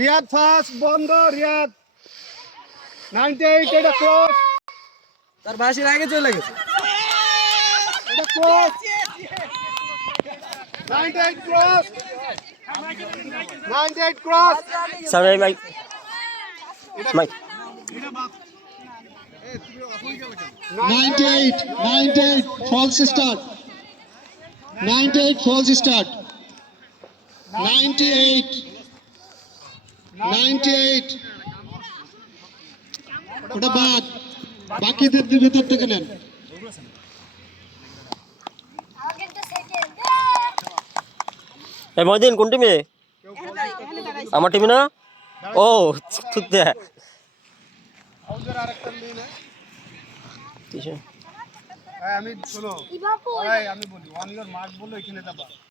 Riyad fast বন্ধ রিয়াদ 98 এটা cross তার বাসির আগে চলে গেছে এটা ক্রস 98 ক্রস 98 ক্রস সামনে mic mic 98 false start 98 false start 98 ওটা বাদ বাকিদের ভিতর থেকে নেন এই ময়দিন কোন টিমে আমার টিমে না ও তুই আরেকটা দিই না ঠিক আছে আমি শোনো আমি বলি 1 ইয়ার মার্ক বলো এখানে যাবা